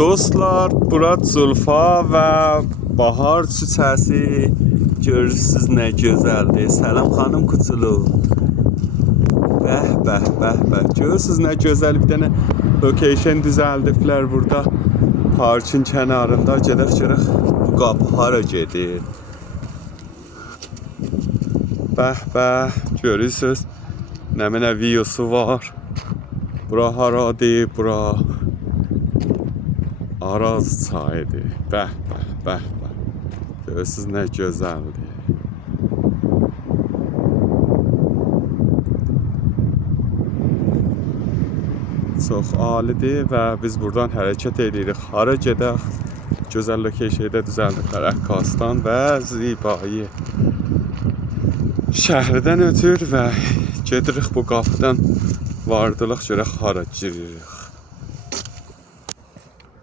Dostlar, bura Zulfa və bahar çiçəsi. Görürsünüz nə gözəldir. Səlam xanım Kuçulu. Bəh. Görürsünüz nə gözəl bir dənə location düzəldiblər burada. Parkın kənarında. Gedək görək bu qapı hara gedir. Bəh. Görürsünüz nə mənə videosu var. Bura haradır? Bura Araz çayıdır. Bəh. Görürsünüz nə gözəldir. Çox alidir və biz buradan hərəkət edirik. Hara gedək? Gözəl lokeşiyada düzəldiblər əkkasdan və zibayı şəhərdən ötür və gedirik bu qapıdan vardılıq görək hara giririk.